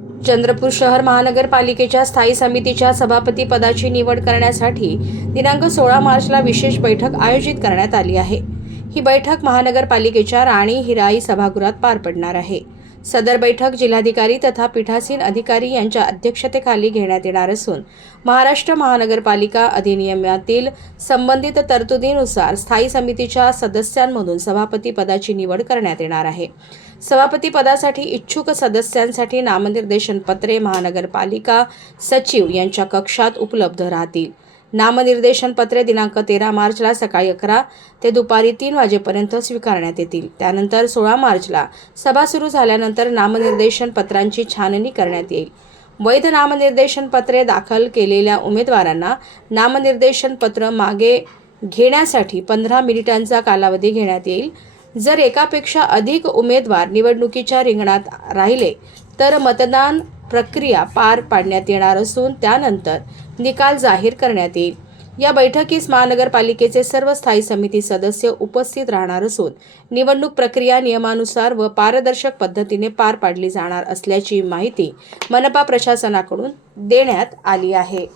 चंद्रपूर शहर महानगरपालिकेच्या स्थायी समितीच्या सभापती पदाची निवड करण्यासाठी दिनांक 16 मार्चला विशेष बैठक आयोजित करण्यात आली आहे। ही बैठक महानगरपालिकेच्या राणी हिराई सभागृहात पार पडणार आहे। सदर बैठक जिल्हाधिकारी तथा पीठासीन अधिकारी यांच्या अध्यक्षतेखाली घेण्यात येणार असून महाराष्ट्र महानगरपालिका अधिनियमातील संबंधित तरतुदीनुसार स्थायी समितीच्या सदस्यांमधून सभापती पदाची निवड करण्यात येणार आहे। सभापती पदासाठी इच्छुक सदस्यांसाठी नामनिर्देशन पत्रे महानगरपालिका सचिव यांच्या कक्षात उपलब्ध राहतील। नामनिर्देशन पत्रे दिनांक 13 मार्चला सकाळी 11 ते दुपारी 3 वाजेपर्यंत स्वीकारण्यात येतील। त्यानंतर 16 मार्चला सभा सुरू झाल्यानंतर नामनिर्देशन पत्रांची छाननी करण्यात येईल। वैध नामनिर्देशन पत्रे दाखल केलेल्या उमेदवारांना नामनिर्देशन पत्र मागे घेण्यासाठी 15 मिनिटांचा कालावधी घेण्यात येईल। जर एकापेक्षा अधिक उमेदवार निवडणुकीच्या रिंगणात राहिले तर मतदान प्रक्रिया पार पाडण्यात येणार असून त्यानंतर निकाल जाहीर करण्यात येईल। या बैठकीस महानगरपालिकेचे सर्व स्थायी समिती सदस्य उपस्थित राहणार असून निवडणूक प्रक्रिया नियमानुसार व पारदर्शक पद्धतीने पार पाडली जाणार असल्याची माहिती मनपा प्रशासनाकडून देण्यात आली आहे।